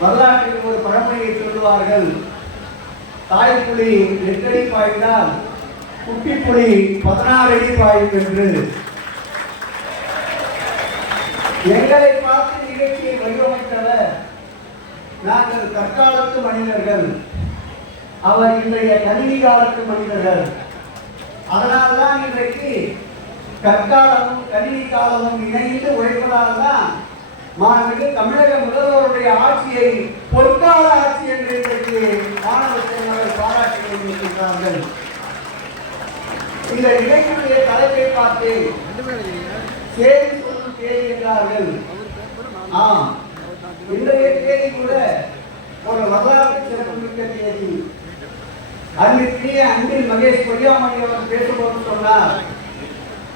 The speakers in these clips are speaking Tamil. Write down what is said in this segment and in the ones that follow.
வரலாற்றில் ஒரு பழமொழியை சொல்லுவார்கள். தாய் புலி எட்டடி பாய்ந்தால் குட்டி புலி பதினாறு அடி பாயும் என்று எங்களை பார்த்து நிகழ்ச்சியை வடிவமைத்தவர் நாங்கள் தற்காலத்து மனிதர்கள். அவர் இன்றைய கணினி காலத்து மனிதர்கள். அதனால்தான் இன்றைக்கு கற்காலமும் கணினி காலமும் இணைந்து உழைப்பதால் தான் மாண்புமிகு தமிழக முதல்வருடைய ஆட்சியை பொற்கால ஆட்சி என்று இன்றைக்கு மாணவ செல்வர்கள் பாராட்டி கொண்டிருக்கிறார்கள். இந்த நிகழ்ச்சியுடைய தலைப்பை பார்த்து செய்தி சொல்லும் தேதி என்றார்கள். ஆம் இன்றைய தேதி கூட ஒரு வரலாற்று சிறப்புமிக்க தேதி. அன்பிற்கினிய அன்பில் மகேஷ் பொய்யாமணி அவர் பேசும்போது சொன்னார்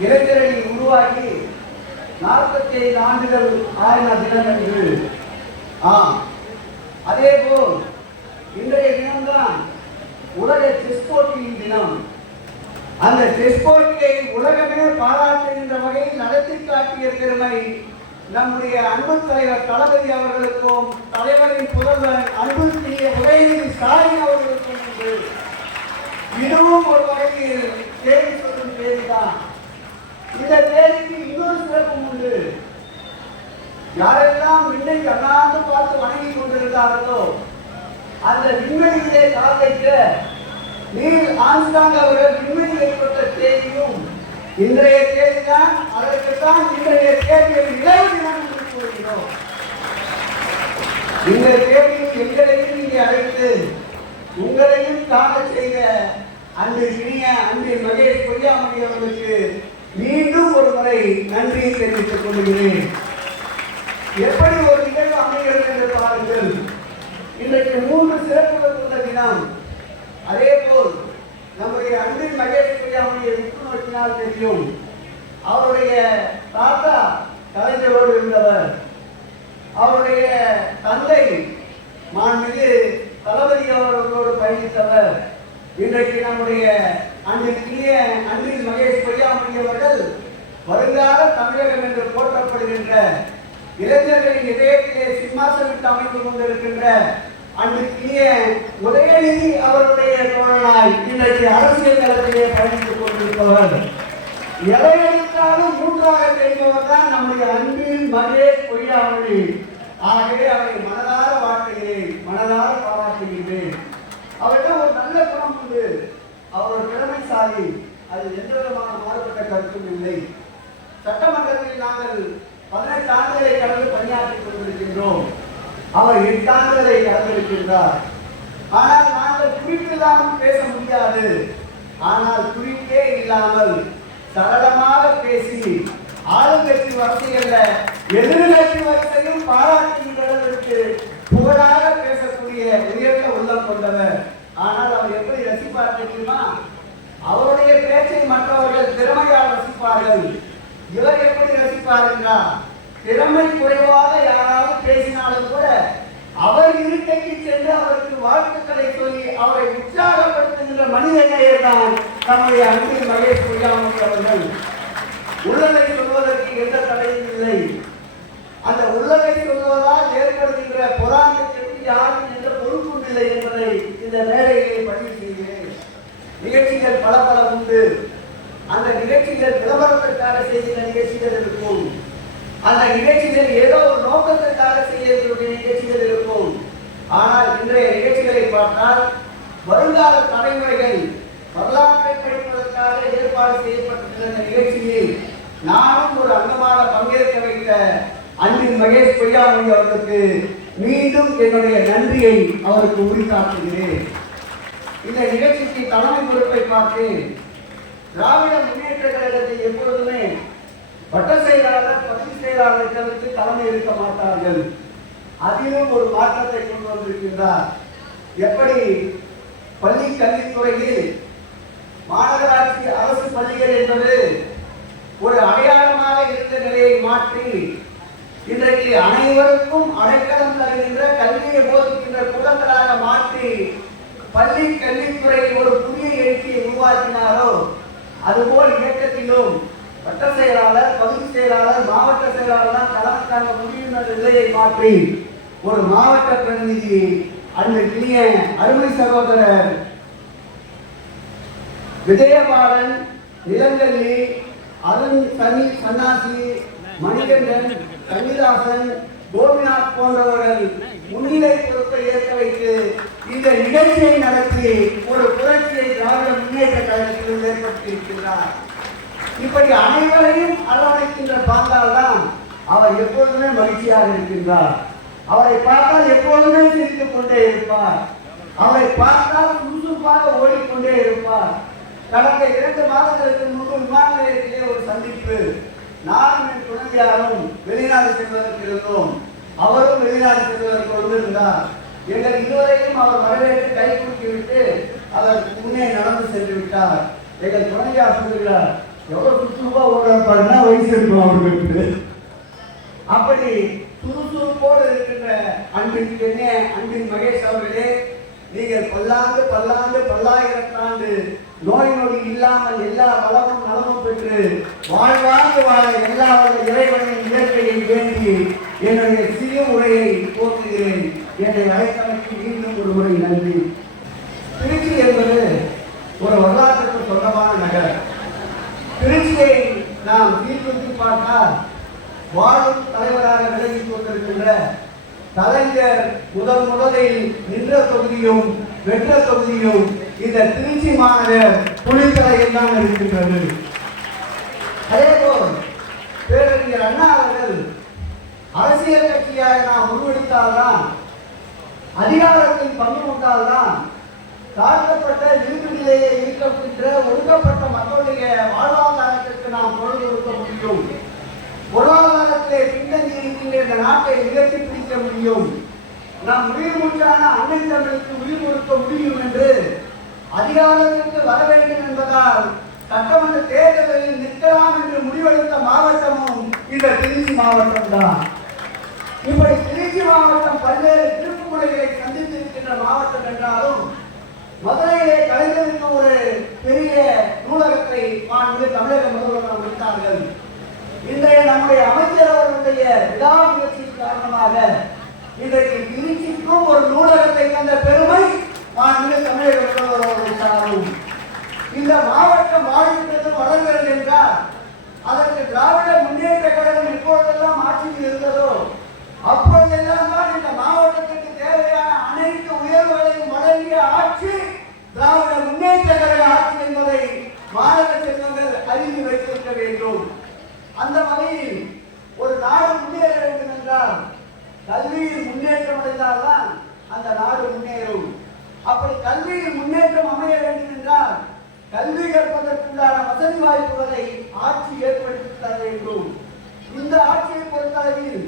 இளைஞரணி உருவாக்கி நாற்பத்தி ஐந்து ஆண்டுகள் ஆயின தினங்கள் ஆ அதே போல் இன்றைய தினம்தான் உலக செஸ் போட்டியின் தினம். அந்த செஸ் போட்டியை உலகமே பாராட்டுகின்ற வகையில் நடத்தி காட்டிய பெருமை நம்முடைய அன்பு தலைவர் தளபதி அவர்களுக்கும் தலைவரின் புதல்வர் அன்புக்குரிய உதயநிதி ஸ்டாலின் அவர்களுக்கும் என்று இதுவும் ஒரு வகையில் தேதி சொல்லும் தேதிதான். இந்த தேதிக்கு இன்னொரு சிறப்பும் உண்டு. யாரெல்லாம் விண்ணை கண்ணாந்து பார்த்து வணங்கி கொண்டிருந்தார்களோ அந்த விண்வெளியிலே காலைக்க வைக்க நீல் ஆம்ஸ்டாங் அவர்கள் விண்வெளி ஏற்பட்ட தேதியும் இன்றைய தேதிதான் அதற்குத்தான் இன்றைய தேதியை நினைவு தினம் என்று கூறுகிறோம் இந்த தேதியில் எங்களையும் இங்கே அழைத்து உங்களையும் காண செய்த அன்று இனிய அன்பின் மகேஷ் பொய்யாமணி அவர்களுக்கு மீண்டும் ஒரு முறை நன்றியை தெரிவித்துக் கொள்கிறேன். எப்படி ஒரு நிகழ்வு அமைகிறது என்று பாருங்கள். இன்றைக்கு மூன்று சிறப்புகள் கொண்ட தினம். அதே போல் நம்முடைய அன்பின் மகேஷ் அவருடைய உற்று நோக்கினால் தெரியும். அவருடைய தாத்தா கலைஞரோடு இருந்தவர். அவருடைய தந்தை மாண்புமிகு தளபதி அவர்களோடு பயணித்தவர். இன்றைக்கு நம்முடைய அன்றைக்கிய அன்பில் மகேஷ் பொய்யாமணி அவர்கள் வருங்கால தமிழகம் என்று போற்றப்படுகின்ற இளைஞர்களின் இதயத்திலே சிம்மாசனமிட்டு அமைந்து கொண்டிருக்கின்ற அன்றைக்கிய உதயநிதி அவருடைய தோழனாய் இன்றைக்கு அரசியல் தளத்திலே பயணித்துக் கொண்டிருப்பவர் எதை எடுத்தாலும் மூன்றாக தெரிந்தவர் தான் நம்முடைய அன்பின் மகேஷ் பொய்யாமொழி. ஆகவே அவரை மனதார வாழ்த்துகிறேன் மனதார பாராட்டுகின்றேன். அவரிடம் ஒரு நல்ல குணம் உண்டு. அவர் ஒரு அது எந்த விதமான மாறுபட்ட கருத்தும் இல்லை. சட்டமன்றத்தில் நாங்கள் பதினெட்டு ஆண்டுகளை கடந்து பணியாற்றிக் கொண்டிருக்கின்றோம். அவர் எட்டு ஆண்டுகளை கடந்திருக்கின்றார். ஆனால் நாங்கள் குறிப்பில்லாமல் பேச முடியாது. ஆனால் குறிப்பே இல்லாமல் சரளமாக பேசி ஆளுங்கட்சி வரிசைகள்ல எதிர்கட்சி வரிசையும் பாராட்டுகின்ற அளவிற்கு புகழாக பேசக்கூடிய உயர்ந்த உள்ளம் கொண்டவர். ஆனால் அவர் எப்படி ரசிப்பார் தெரியுமா? அவருடைய பேச்சை மற்றவர்கள் திறமையால் ரசிப்பார்கள். இவர் எப்படி ரசிப்பார் என்றால் திறமை குறைவாக யாராவது பேசினாலும் கூட அவர் இருக்கைக்கு சென்று அவருக்கு வாழ்த்துக்களை சொல்லி அவரை உற்சாகப்படுத்துகின்ற மனித தான் நம்முடைய அன்பில் மகேஷ் பொய்யாமணி அவர்கள். உள்ளதை சொல்வதற்கு எந்த தடையும் இல்லை. அந்த உள்ளதை சொல்வதால் ஏற்படுகின்ற பொறாமைக்கு யாரும் என்று பொறுப்பும் இல்லை என்பதை இந்த மேடையிலே பதிவு செய்கிறேன். நிகழ்ச்சிகள் பல பல உண்டு. அந்த நிகழ்ச்சிகள் விளம்பரத்திற்காக செய்கிற நிகழ்ச்சிகள் இருக்கும். அந்த நிகழ்ச்சிகள் ஏதோ ஒரு நோக்கத்திற்காக செய்யக்கூடிய நிகழ்ச்சிகள் இருக்கும். ஆனால் இன்றைய நிகழ்ச்சிகளை பார்த்தால் வருங்கால தலைமுறைகள் வரலாற்றை படிப்பதற்காக ஏற்பாடு செய்யப்பட்டிருந்த நிகழ்ச்சியில் நானும் ஒரு அங்கமான பங்கேற்க வைத்த அன்பின் மகேஷ் பொய்யாமொழி அவர்களுக்கு மீண்டும் என்னுடைய நன்றியை அவருக்கு உரித்தாக்குகிறேன். இந்த நிகழ்ச்சிக்கு தலைமை பொறுப்பை பார்த்து திராவிட முன்னேற்ற கழகத்தை எப்பொழுதுமே வட்ட செயலாளர் பகுதி செயலாளர்களுக்கு தலைமை இருக்க மாட்டார்கள். அதிலும் ஒரு மாற்றத்தை கொண்டு வந்திருக்கின்றார். எப்படி பள்ளி கல்வித்துறையில் மாநகராட்சி அரசு பள்ளிகள் என்பது ஒரு அடையாளமாக இருந்த நிலையை மாற்றி இன்றைக்கு அனைவருக்கும் அடைக்கலம் தருகின்ற கல்வியை போதிக்கின்ற கூடங்களாக மாற்றி பள்ளி கல்வித்துறையில் ஒரு புதிய எழுச்சியை உருவாக்கினாரோ? அதுபோல் இயக்கத்திலும் வட்ட செயலாளர் பகுதி செயலாளர் மாவட்ட செயலாளர் தலைமை தாங்க முடியும் நிலையை மாற்றி ஒரு மாவட்ட பிரதிநிதி அன்றைக்கினிய அருமை சகோதரர் விஜயபாலன் நிலங்கல்லி அருண் சனி சன்னாசி மணிகண்டன் கன்னிதாசன் கோபிநாத் போன்றவர்கள் முன்னிலை பொறுப்பை ஏற்க வைத்து இந்த நிகழ்ச்சியை நடத்தி ஒரு புரட்சியை திராவிட முன்னேற்ற கழகத்தில் ஏற்படுத்தியிருக்கிறார். இப்படி அனைவரையும் அரவணைக்கின்ற பார்த்தால் தான் அவர் எப்பொழுதுமே மகிழ்ச்சியாக இருக்கின்றார். அவரை பார்த்தால் எப்பொழுதுமே சிரித்துக் கொண்டே இருப்பார். அவரை பார்த்தால் சுறுசுறுப்பாக ஓடிக்கொண்டே இருப்பார். கடந்த இரண்டு மாதங்களுக்கு முன்பு விமான நிலையத்திலே ஒரு சந்திப்பு. நானும் என் துணைவியாரும் வெளிநாடு செல்வதற்கு இருந்தோம். அவரும் வெளிநாடு செல்வதற்கு வந்திருந்தார். எங்கள் இதுவரையும் அவர் வரவேற்று கை குலுக்கி அவர் அதற்கு முன்னே நடந்து சென்று விட்டார். எங்கள் துணைவியார் சொல்லுகிறார் எவ்வளவு சுறுசுறுப்பா ஓடுறாரு பாருன்னா வயசு இருக்கும் அவர்களுக்கு அப்படி சுறுசுறுப்போடு இருக்கின்ற அன்பின் பெண்ணே அன்பின் மகேஷ் அவர்களே நீங்கள் பல்லாண்டு பல்லாண்டு பல்லாயிரத்தாண்டு நோய் நொடி இல்லாமல் எல்லா வளமும் நலமும் பெற்று வாழ்வாழ்ந்து வாழ எல்லா இறைவனின் இயற்கையை வேண்டி என்னுடைய சிறிய உரையை என்னை அழைத்தமைக்கு மீண்டும் ஒரு முறை நன்றி. திருச்சி என்பது ஒரு வரலாற்றுக்கு சொந்தமான நகரம். திருச்சியை நாம் சீர்தூக்கி பார்த்தால் வாழும் தலைவராக விலகி கொண்டிருக்கின்ற கலைஞர் முதல் முதலில் நின்ற தொகுதியும் வெற்ற தொகுதியும் இந்த திருச்சி மாநகர் புலித்தலையில் தான் இருக்கின்றது அதேபோல் பேரறிஞர் அண்ணா அவர்கள் அரசியல் கட்சியாக நாம் உருவெடுத்தால்தான் அதிகாரத்தின் பங்கு கொண்டால்தான் தாழ்த்தப்பட்ட விருதுநிலையை இருக்கின்ற ஒடுக்கப்பட்ட மக்களுடைய வாழ்வாதாரத்திற்கு நாம் பொருள் கொடுக்க முடியும். பொருளாதாரத்திலே பின்தங்கி இருக்கின்ற இந்த நாட்டை நிகழ்த்தி பிடிக்க முடியும். நாம் உயிர் மூச்சான அன்னை தமிழுக்கு உயிர் கொடுக்க முடியும் என்று அதிகாரத்திற்கு வர வேண்டும் என்பதால் சட்டமன்ற தேர்தலில் நிற்கலாம் என்று முடிவெடுத்த மாவட்டமும் இந்த திருச்சி மாவட்டம் தான் இப்படி திருச்சி மாவட்டம் பல்வேறு திருப்புமுறைகளை சந்தித்திருக்கின்ற மாவட்டம் என்றாலும் மதுரையிலே கலைஞருக்கு ஒரு பெரிய நூலகத்தை மாண்பு தமிழக முதல்வர் அமைத்தார்கள் இன்றைய நம்முடைய அமைச்சர் அவர்களுடைய விழா முயற்சி காரணமாக இன்றைக்கு திருச்சிக்கும் ஒரு நூலகத்தை தந்த பெருமை மாண்பு தமிழக முதல்வர் அவர்களை சாரும் இந்த மாவட்டம் வாழ்கிறது வளர்கிறது என்றால் அதற்கு திராவிட முன்னேற்ற கழகம் எப்பொழுதெல்லாம் ஆட்சியில் இருந்ததோ அப்பொழுதெல்லாம் தான் இந்த மாவட்டத்திற்கு தேவையான அனைத்து உயர்வுகளையும் வழங்கிய ஆட்சி திராவிட முன்னேற்ற கழக ஆட்சி என்பதை மாநில செல்வங்கள் அறிந்து வைத்திருக்க வேண்டும். அந்த வகையில் ஒரு நாடு முன்னேற வேண்டும் என்றால் கல்வியில் முன்னேற்றம் அடைந்தால்தான் அந்த நாடு முன்னேறும். அப்படி கல்வியில் முன்னேற்றம் அமைய வேண்டும் என்றால் கல்வி கற்பதற்குண்டான வசதி வாய்ப்புகளை ஆட்சி ஏற்படுத்தி தர வேண்டும். இந்த ஆட்சியை பொறுத்தளவில்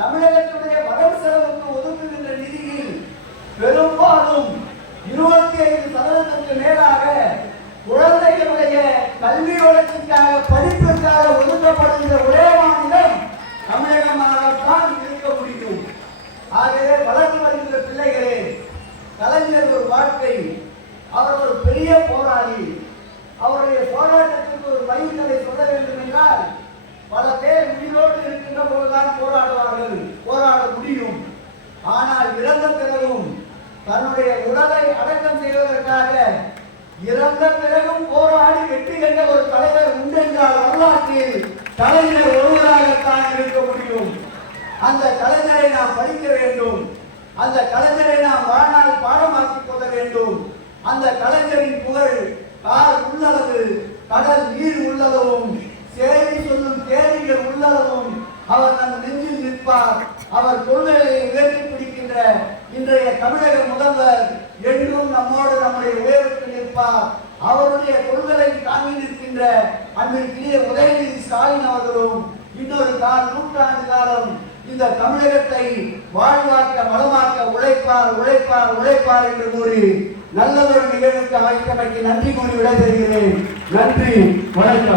தமிழகத்துடைய வரவு செலவுக்கு ஒதுக்குகின்ற நிதியில் பெரும்பாலும் இருபத்தி ஐந்து சதவீதத்திற்கு மேலாக குழந்தைகளுடைய கல்வி வளர்ச்சிக்காக படிப்பிற்காக ஒதுக்கப்படுகின்ற ஒரே மாநிலம் தமிழகமாகத்தான் இருக்க முடியும். ஆகவே வளர்ந்து வருகின்ற பிள்ளைகளே கலைஞர் ஒரு வாழ்க்கை அவர் ஒரு பெரிய போராளி. அவருடைய போராட்டத்திற்கு ஒரு மைல்கலை சொல்ல வேண்டும் என்றால் பல பேர் உயிரோடு இருக்கின்ற போதுதான் போராடுவார்கள் போராட முடியும். ஆனால் இறந்த பிறகும் தன்னுடைய உடலை அடக்கம் செய்வதற்காக இறந்த பிறகும் போராடி வெற்றி கண்ட ஒரு தலைவர் உண்டு என்றால் வரலாற்றில் கலைஞர் ஒருவராகத்தான் இருக்க முடியும். அந்த கலைஞரை நாம் படிக்க வேண்டும். அந்த கலைஞரை நாம் வாழ்நாள் பாட அவருடைய கொள்கலை தாங்கி நிற்கின்ற அன்பிற்குரிய உதயநிதி ஸ்டாலின் அவர்களும் இன்னொரு கால் நூற்றாண்டு காலம் இந்த தமிழகத்தை வாழ்வாக்க வளமாக்க உழைப்பார் உழைப்பார் உழைப்பார் என்று கூறி நல்லதொரு நிகழ்வுக்கு அமைச்சமைக்கு நன்றி கூறி விடைபெறுகிறேன். நன்றி வணக்கம்.